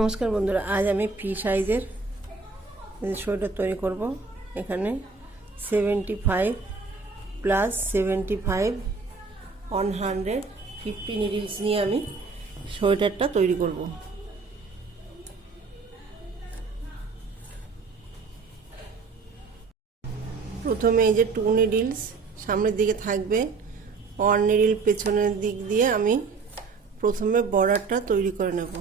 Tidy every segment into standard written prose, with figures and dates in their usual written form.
नमस्कार बंधुरा आज हमें फ्री साइजर सोয়েটার तैरी करब। एखाने 75 प्लस 75 150 निडल्स निये आमी সোয়েটারটা तैरी करब। प्रथमे এই যে 2 নিডলস সামনের দিকে থাকবে, 1 নিডল পেছনের দিক দিয়ে আমি প্রথমে বর্ডারটা তৈরি করে নেব।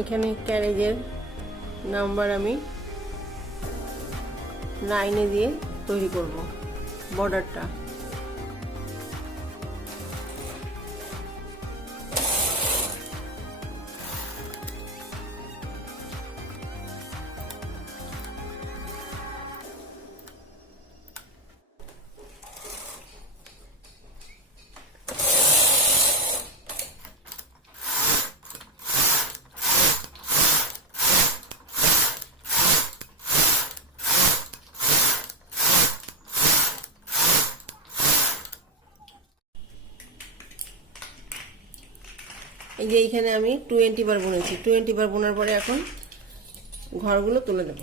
এখানে ক্যারেজের নাম্বার আমি 9 দিয়ে তৈরি করব বর্ডারটা। এই যে এইখানে আমি 20 বার বুনেছি। 20 বার বোনার পরে এখন ঘরগুলো তুলে দেব।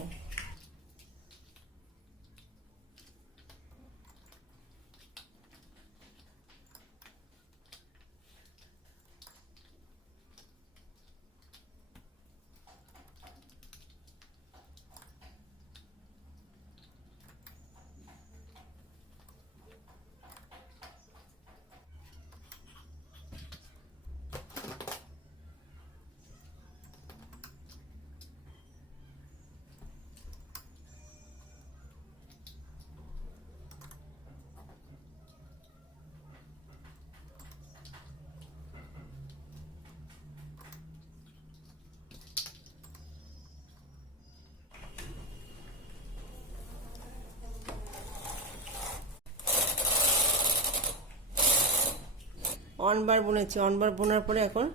অনবার বুনেছি। অনবার বোনার পরে এখন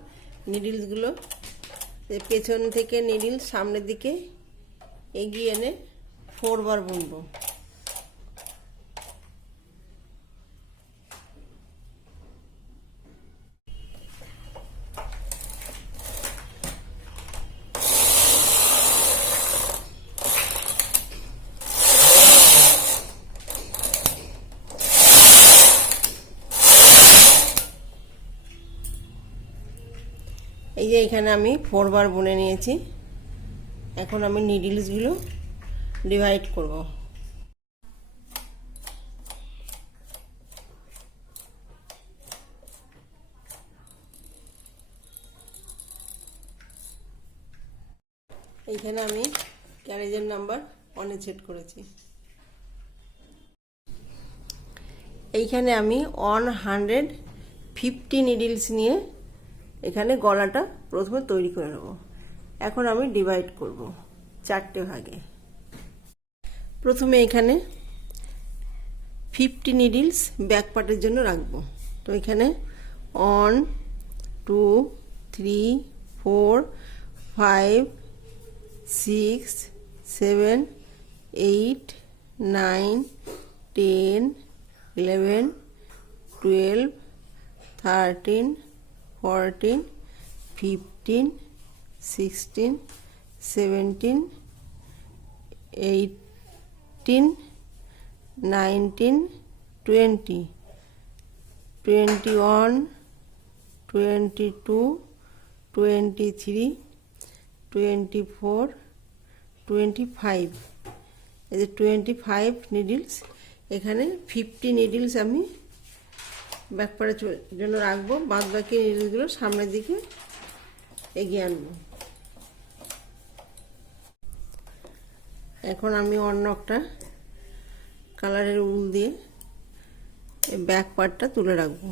নিডলসগুলো পেছন থেকে নিডল সামনের দিকে এগিয়ে এনে 4 বার বুনবো। এই যে এখানে আমি 4 বার বুনে নিয়েছি। এখন আমি নিডলসগুলো ডিভাইড করব। এইখানে আমি ক্যারেজের নাম্বার 1 এ সেট করেছি। এইখানে আমি 150 নিডলস নিয়ে এখানে গলাটা প্রথমে তৈরি করে নেব। এখন আমি ডিভাইড করব 4টে ভাগে। প্রথমে এখানে 50 নিডলস ব্যাক পার্টের জন্য রাখব। তো এখানে 1 2 3 4 5 6 7 8 9 10 11 12 13 14 15 16 17 18 19 20 21 22 23 24 25 এই যে 25 নিডলস। এখানে 50 নিডলস আমি ব্যাক পার্টের জন্য রাখবো। বাদ বাকি নিডলসগুলো সামনের দিকে এগিয়ে আনবো। এখন আমি অন্য একটা কালারের উল দিয়ে এই ব্যাক পার্টটা তুলে রাখবো।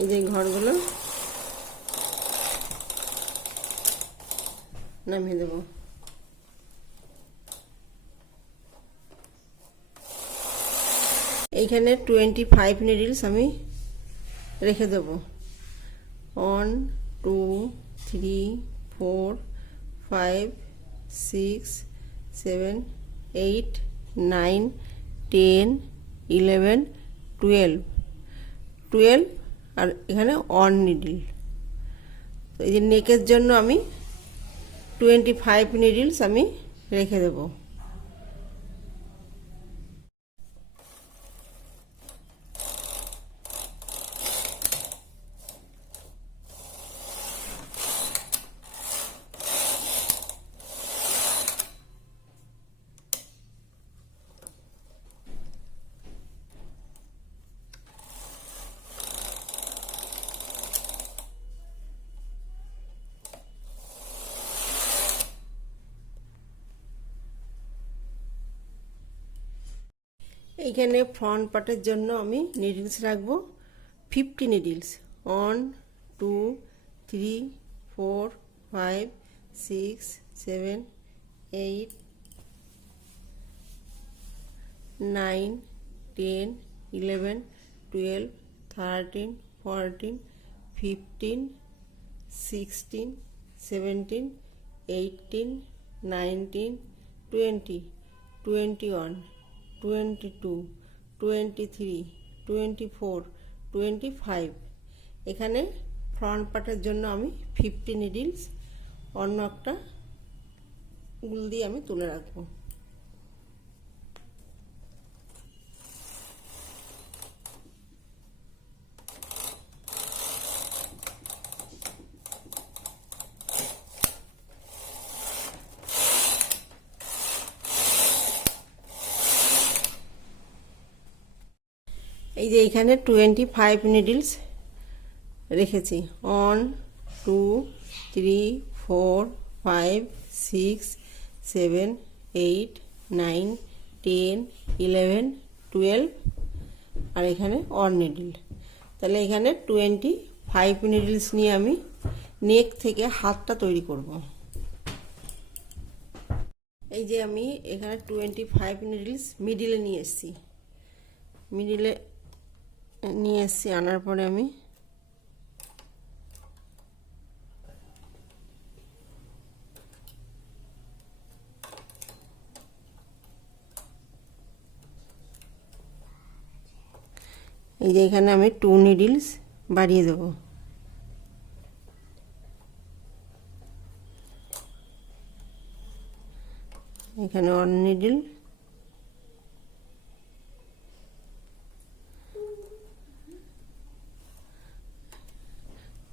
এই যে ঘরগুলো নামিয়ে দেব। এইখানে 25 নিডলস আমি রেখে দেব। 1 2 3 4 5 6 7 8 9 10 11 12 আর এখানে 1 নিডল। তো এই যে নেকের জন্য আমি 25 নিডলস আমি রেখে দেব। এইখানে ফ্রন্ট পার্টের জন্য আমি নিডলস রাখবো 50 নিডলস। 1 2 3 4 5 6 7 8 9 10 11 12 13 14 15 16 17 18 19 20 21 22 23 24 25। এখানে ফ্রন্ট পার্টের জন্য আমি 50 নিডলস অন্য একটা উল দিয়ে আমি তুলে রাখবো। এই যে এখানে 25 নিডলস রেখেছি। 1 2 3 4 5 6 7 8 9 10 11 12 আর এখানে 1 নিডল। তাহলে এখানে 25 নিডলস নিয়ে আমি নেক থেকে হাতটা তৈরি করব। এই যে আমি এখানে 25 নিডলস মিডিলে নিয়ে এসেছি। মিডিলে নিয়ে এসেছি, আনার পরে আমি এই যে এখানে আমি 2 নিডলস বাড়িয়ে দেব। এখানে 1 নিডল,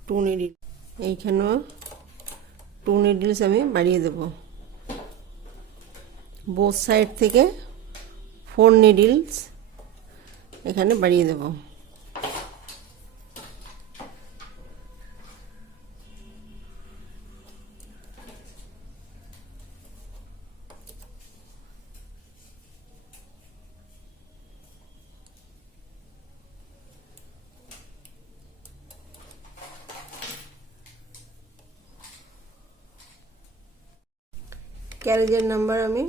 টু নিডল, এইখানেও 2 নিডলস আমি বাড়িয়ে দেব। বোথ সাইড থেকে 4 নিডলস এখানে বাড়িয়ে দেব। ক্যারেজের নাম্বার আমি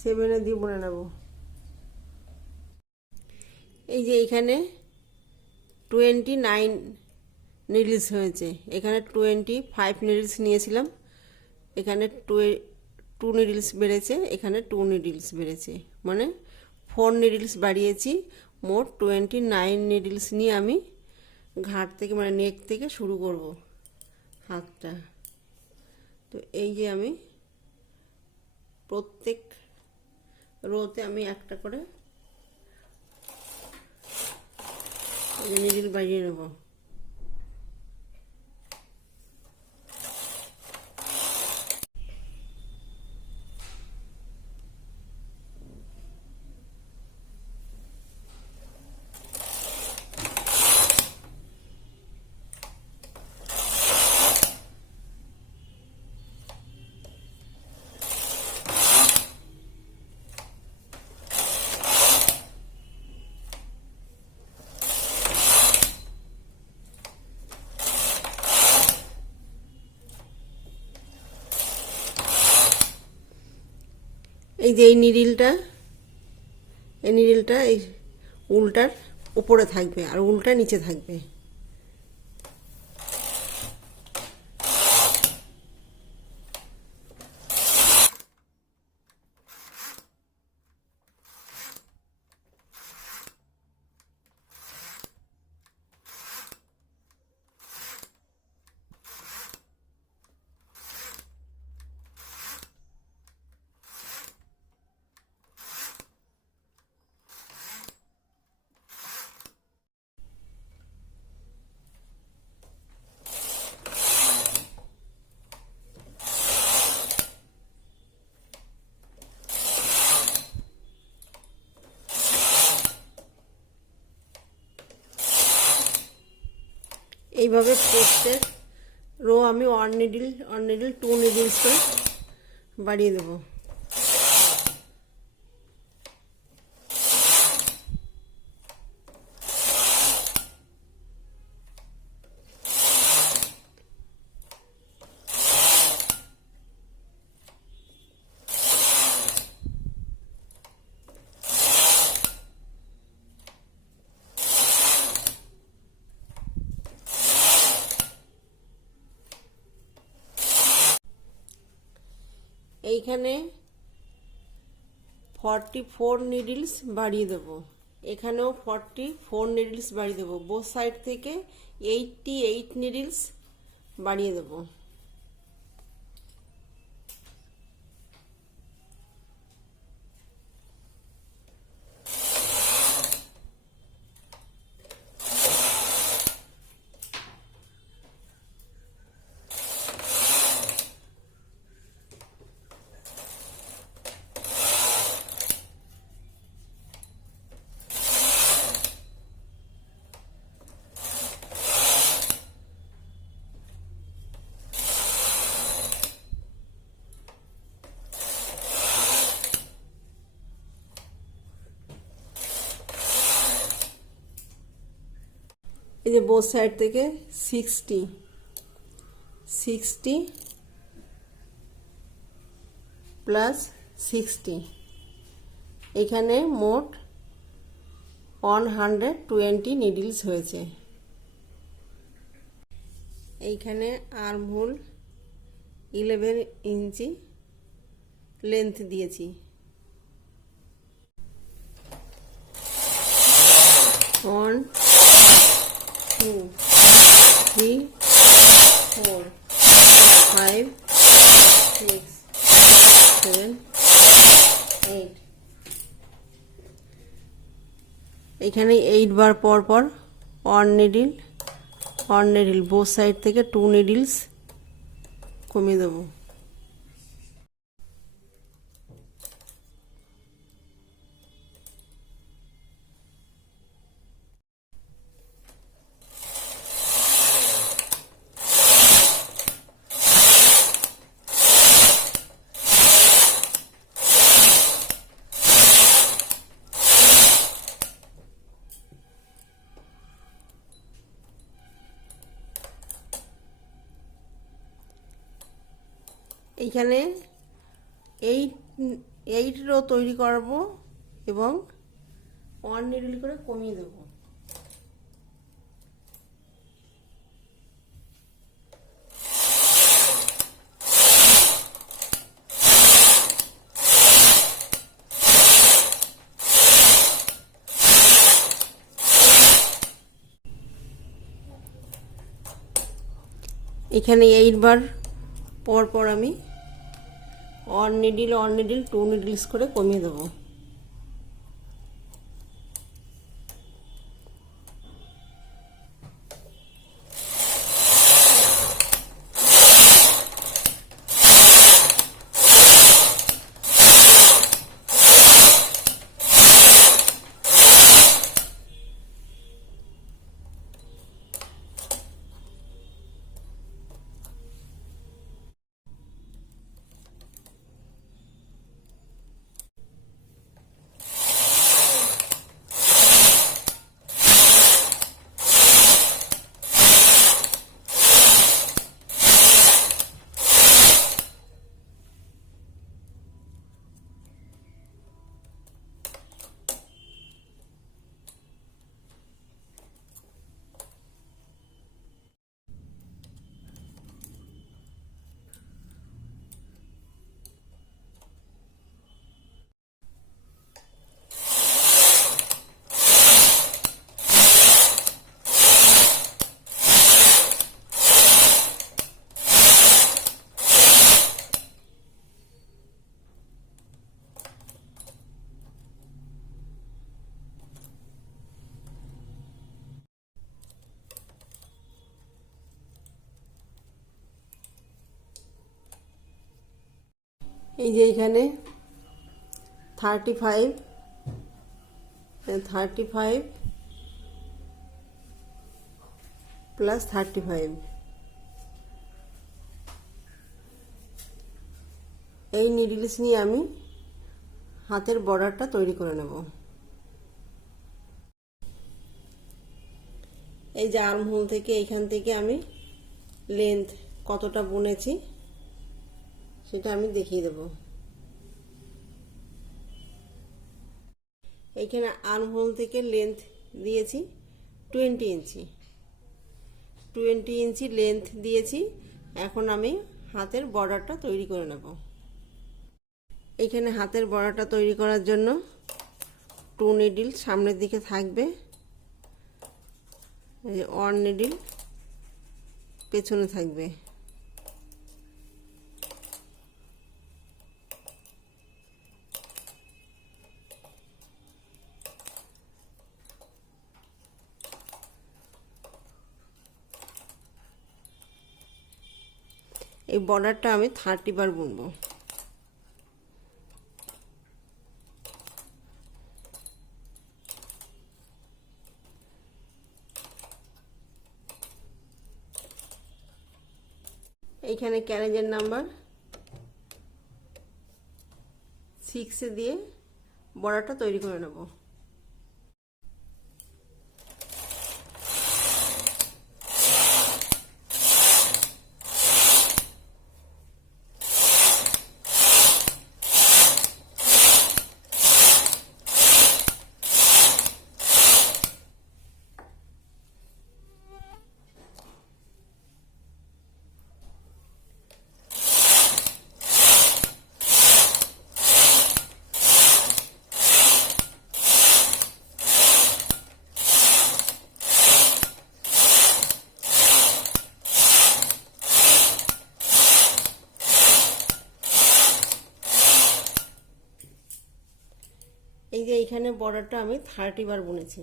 7 দিয়ে বুনে নেব। এই যে এখানে 29 নিডলস হয়েছে। এখানে 25 নিডলস নিয়েছিলাম, এখানে 2 নিডলস বেড়েছে, এখানে 2 নিডলস বেড়েছে, মানে 4 নিডলস বাড়িয়েছি। মোট 29 নিডলস নিয়ে আমি ঘাট থেকে মানে নেক থেকে শুরু করব হাতটা। তো এই যে আমি প্রত্যেক রোতে আমি একটা করে নিডল বাড়িয়ে নেব। এই যে এই নিডলটা এই উল্টার উপরে থাকবে আর উল্টা নিচে থাকবে। এইভাবে প্রত্যেক রো আমি ওয়ান নিডল 2 নিডলস করে বাড়িয়ে দেবো। এইখানে 44 নিডলস বাড়িয়ে দেবো, এখানেও 44 নিডলস বাড়িয়ে দেবো, বোথ সাইড থেকে 88 নিডলস বাড়িয়ে দেবো। এই যে বোথ সাইড থেকে 60 প্লাস 60, এখানে মোট 120 নিডলস হয়েছে। এইখানে আর্ম হোল 11 ইঞ্চি লেন্থ দিয়েছি। 1 2 3 4 5 6 7 8, এখানে 8 বার পর পর ওয়ান নিডল বোথ সাইড থেকে 2 নিডলস কমিয়ে দেবো। এইখানে 8 রো তৈরি করব এবং 1 নিডল করে কমিয়ে দেব। এখানে 8 বার পর পর আমি 1 নিডল 2 নিডলস করে কমিয়ে দেবো। এই যে এখানে 35 প্লাস 35 এই নিডলস নিয়ে আমি হাতের বর্ডারটা তৈরি করে নেব। এই যে আর্মহোল থেকে এইখান থেকে আমি লেন্থ কতটা বুনেছি সেটা আমি দেখিয়ে দেব। এইখানে আর্মহোল থেকে লেন্থ দিয়েছি 20 ইঞ্চি, 20 ইঞ্চি লেন্থ দিয়েছি। এখন আমি হাতের বর্ডারটা তৈরি করে নেব। এইখানে হাতের বর্ডারটা তৈরি করার জন্য 2 নিডল সামনের দিকে থাকবে, 1 নিডল পেছনে থাকবে। এই বর্ডারটা আমি 30 বার বুনবো। এইখানে ক্যারেজের নাম্বার 6 দিয়ে বর্ডারটা তৈরি করে নেব। এই যে এইখানে বর্ডারটা আমি 30 বার বুনেছি।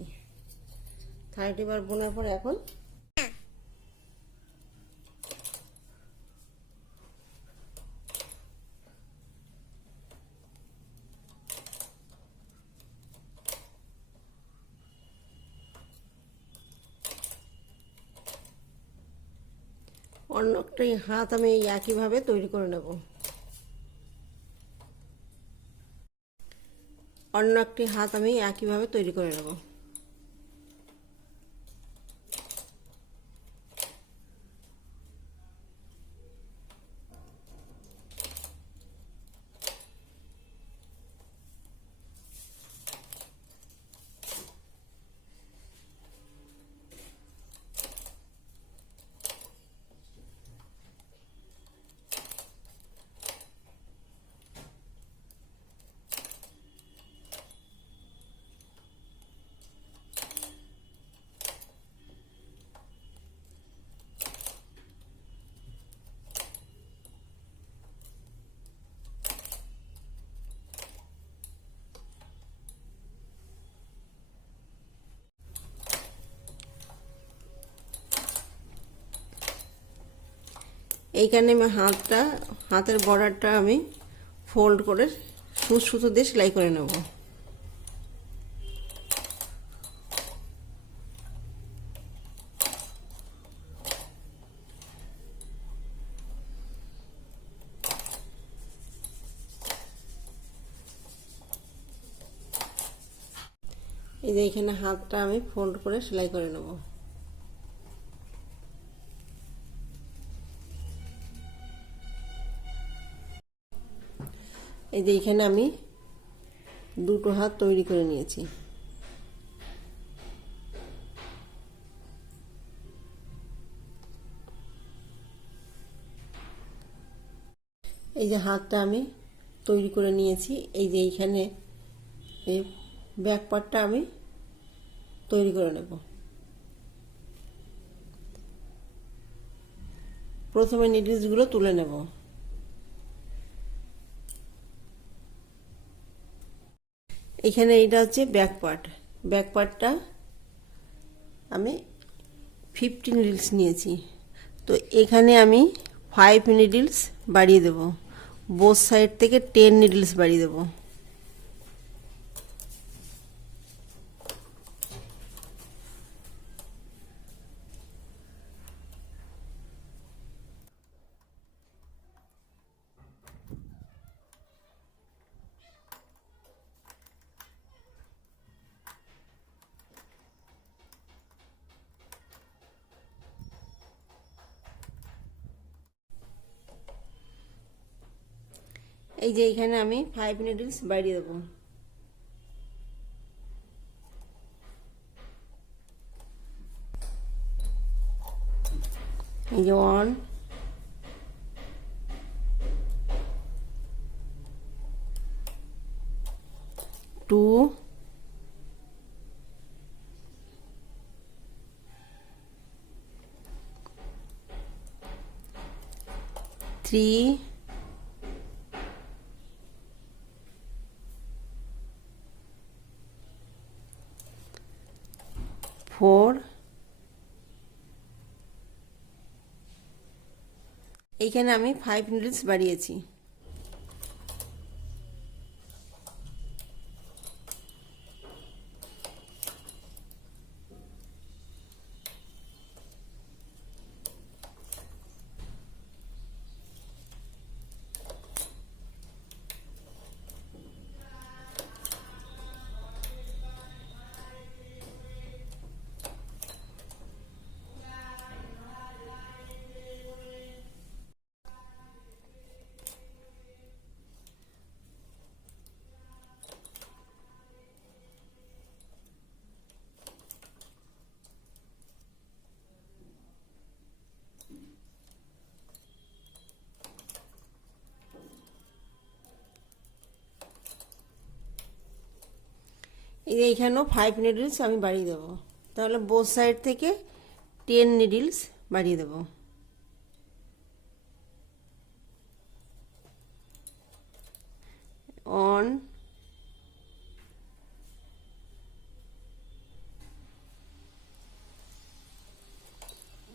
30 বার বোনার পর এখন অন্য একটা হাত আমি একইভাবে তৈরি করে নেব। অন্য একটি হাত আমি একইভাবে তৈরি করে নেব। এইখানে আমি হাতের বর্ডারটা আমি ফোল্ড করে সুতো দিয়ে সেলাই করে নেব। এই যে এখানে হাতটা আমি ফোল্ড করে সেলাই করে নেব। এই যে এখানে আমি দুটো হাত তৈরি করে নিয়েছি। এই যে হাতটা আমি তৈরি করে নিয়েছি। এই যে এইখানে এই ব্যাক পার্টটা আমি তৈরি করে নেব। প্রথমে নিডলসগুলো তুলে নেব। এখানে এইটা হচ্ছে ব্যাক পার্ট। ব্যাক পার্টটা আমি 50 নিডলস নিয়েছি। তো এখানে আমি 5 নিডলস বাড়িয়ে দেব। বোথ সাইড থেকে 10 নিডলস বাড়িয়ে দেবো। এই যে এখানে আমি 5 নিডলস বাড়িয়ে দেবো। এই যে 1 2 3 4 এইখানে আমি 5 নিডলস বাড়িয়েছি। এইখানেও 5 নিডলস আমি বাড়িয়ে দেবো, তাহলে বোথ সাইড থেকে 10 নিডলস বাড়িয়ে দেবো। 1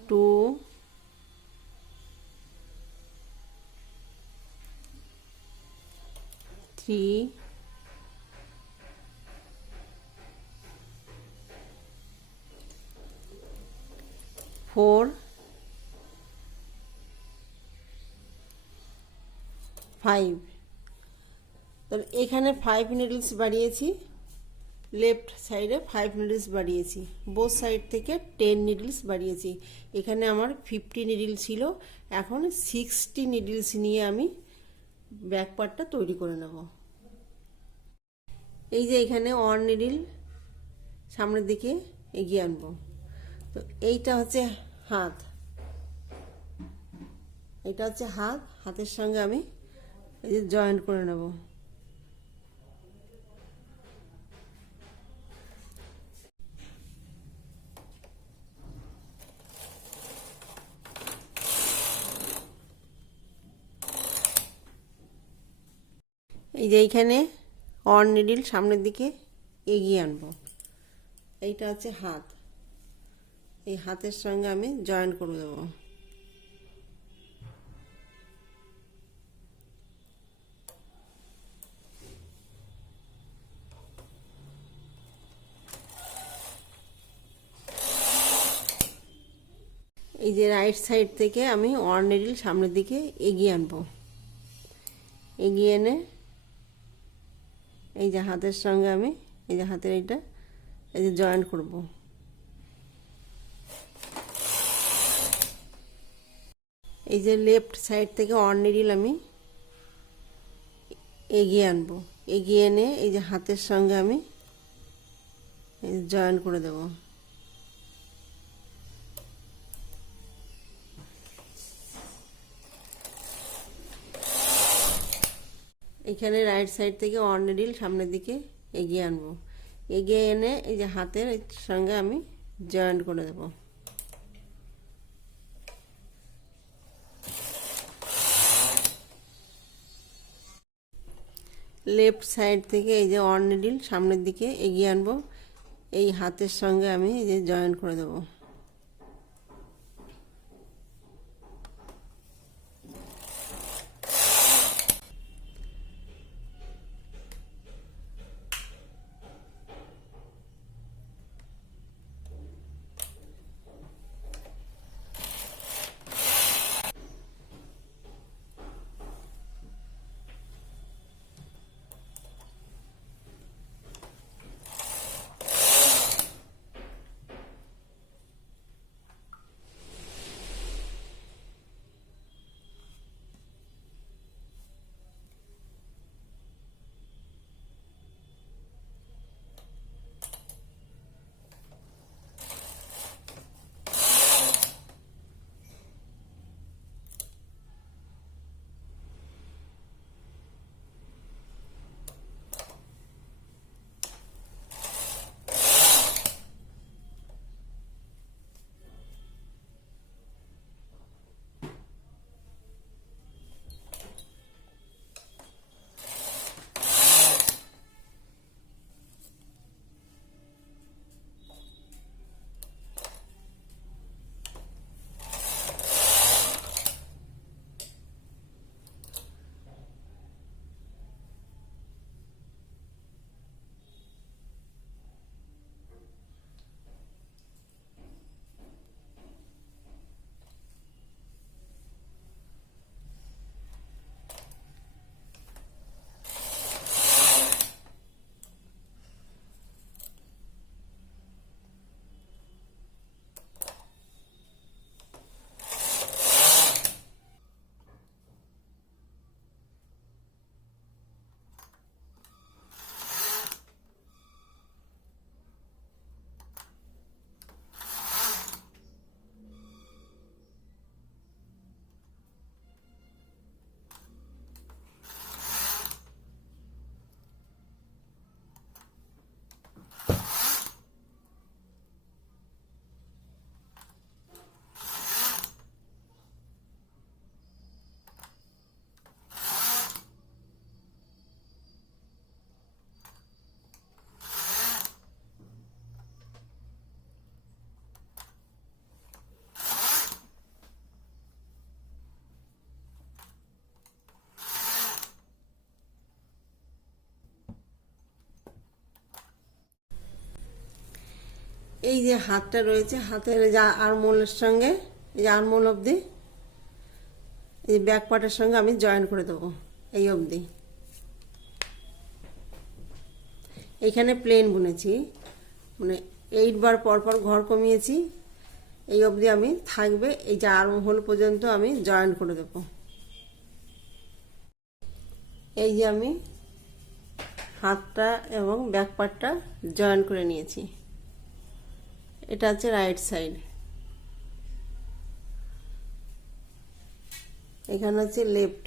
2 3 4 5। তাহলে এখানে 5 নিডলস বাড়িয়েছি, লেফট সাইডে 5 নিডলস বাড়িয়েছি, বোথ সাইড থেকে 10 নিডলস বাড়িয়েছি। এখানে আমার 50 নিডল ছিল, এখন 60 নিডলস নিয়ে আমি ব্যাক পার্টটা তৈরি করে নেব। এই যে এখানে 1 নিডল সামনের দিকে এগিয়ে আনবো, তো এইটা হচ্ছে হাত, এটা হচ্ছে হাত, হাতের সঙ্গে আমি এই যে জয়েন্ট করে নেব। এই যে এইখানে 1 নিডল সামনের দিকে এগিয়ে আনবো, এইটা হচ্ছে হাত, এই হাতের সঙ্গে আমি জয়েন্ট করে দেবো। এই যে রাইট সাইড থেকে আমি 1 নিডল সামনের দিকে এগিয়ে আনবো, এগিয়ে এনে এই যে হাতের সঙ্গে আমি এই যে হাতের এইটা এই যে জয়েন্ট করব। এই যে লেফট সাইড থেকে 1 নিডল আমি এগিয়ে আনবো, এগিয়ে এনে এই যে হাতের সঙ্গে আমি জয়েন করে দেব। এখানে রাইট সাইড থেকে 1 নিডল সামনের দিকে এগিয়ে আনবো, এগিয়ে এনে এই যে হাতের সঙ্গে আমি জয়েন্ট করে দেব। লেফট সাইড থেকে এই যে 1 নিডল সামনের দিকে এগিয়ে আনবো, এই হাতের সঙ্গে আমি এই যে জয়েন্ট করে দেব। এই যে হাতটা রয়েছে, হাতের যা আরমোলের সঙ্গে, এই যে আরমোল অবধি, এই ব্যাক পার্টের সঙ্গে আমি জয়েন করে দেবো এই অবধি। এইখানে প্লেন বুনেছি, মানে 8 বার পর পর ঘর কমিয়েছি, এই অবধি আমি থাকবে, এই যে আর্ম হোল পর্যন্ত আমি জয়েন করে দেব। এই যে আমি হাতটা এবং ব্যাক পার্টটা জয়েন করে নিয়েছি। এটা হচ্ছে রাইট সাইড, এখানে হচ্ছে লেফট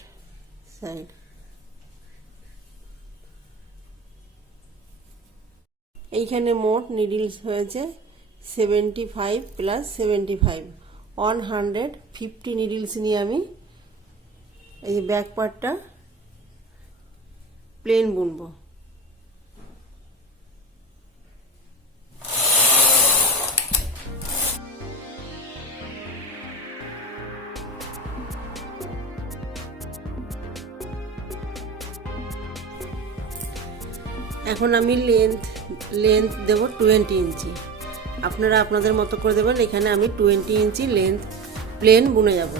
সাইড। এইখানে মোট নিডলস হয়েছে 75 প্লাস 75, 150 নিডলস নিয়ে আমি এই যে ব্যাক পার্টটা প্লেন বুনবো। এখন আমি লেন্থ দেব 20 ইঞ্চি, আপনারা আপনাদের মতো করে দেবেন। এখানে আমি 20 ইঞ্চি লেন্থ প্লেন বুনে যাব।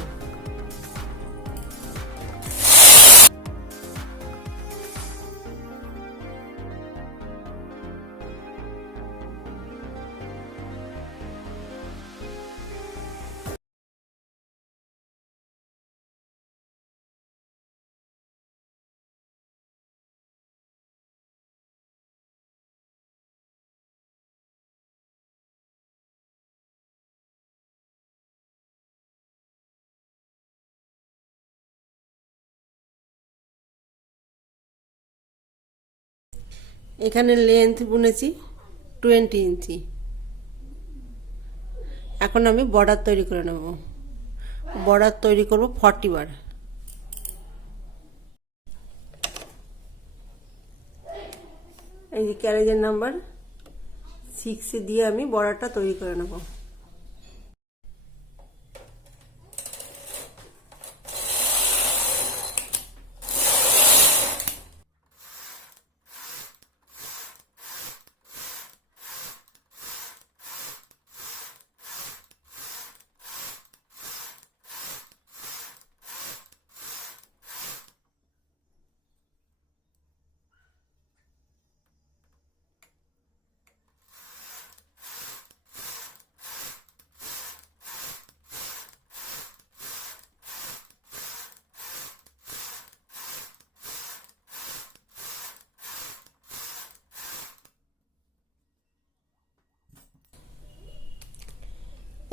এখানে লেন্থ বুনেছি 20 ইঞ্চি। এখন আমি বর্ডার তৈরি করে নেব। বর্ডার তৈরি করব 40 বার। এই যে ক্যারেজের নাম্বার 6 দিয়ে আমি বর্ডারটা তৈরি করে নেব।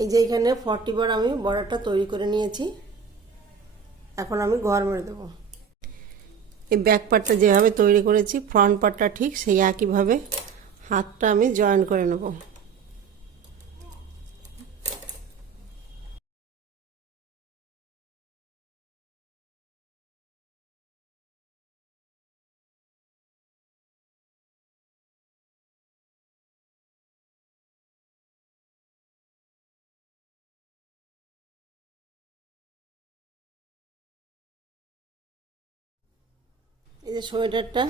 এই যে এখানে 40 বার আমি বর্ডারটা তৈরি করে নিয়েছি। এখন আমি ঘর মেরে দেবো। এই ব্যাক পার্টটা যেভাবে তৈরি করেছি, ফ্রন্ট পার্টটা ঠিক সেই একইভাবে হাতটা আমি জয়েন করে নেব। এই যে সোয়েটারটা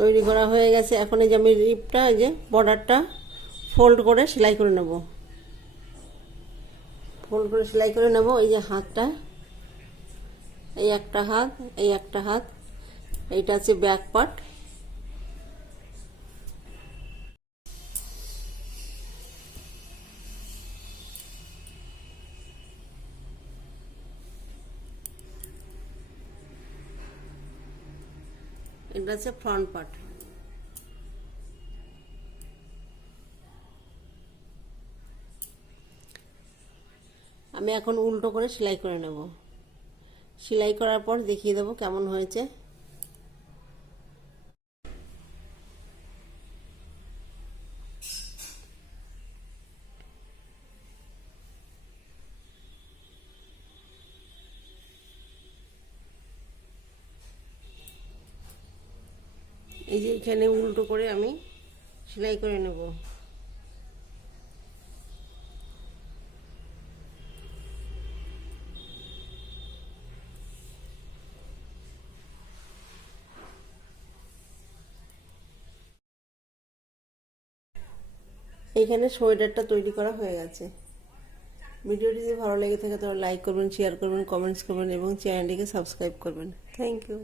তৈরি করা হয়ে গেছে। এখন এই যে আমি রিপটা, এই যে বর্ডারটা ফোল্ড করে সেলাই করে নেব। ফোল্ড করে সেলাই করে নেব। এই যে হাতটা, এই একটা হাত, এই একটা হাত, এইটা হচ্ছে ব্যাক পার্ট। এটা হচ্ছে ফ্রন্ট পার্ট। আমি এখন উল্টো করে সেলাই করে নেব। সেলাই করার পর দেখিয়ে দেবো কেমন হয়েছে। এই যে এখানে উল্টো করে আমি সেলাই করে নেব। এখানে সোয়েটারটা তৈরি করা হয়ে গেছে। ভিডিওটি যদি ভালো লেগে থাকে তাহলে লাইক করবেন, শেয়ার করবেন, কমেন্টস করবেন এবং চ্যানেলটিকে সাবস্ক্রাইব করবেন। Thank you.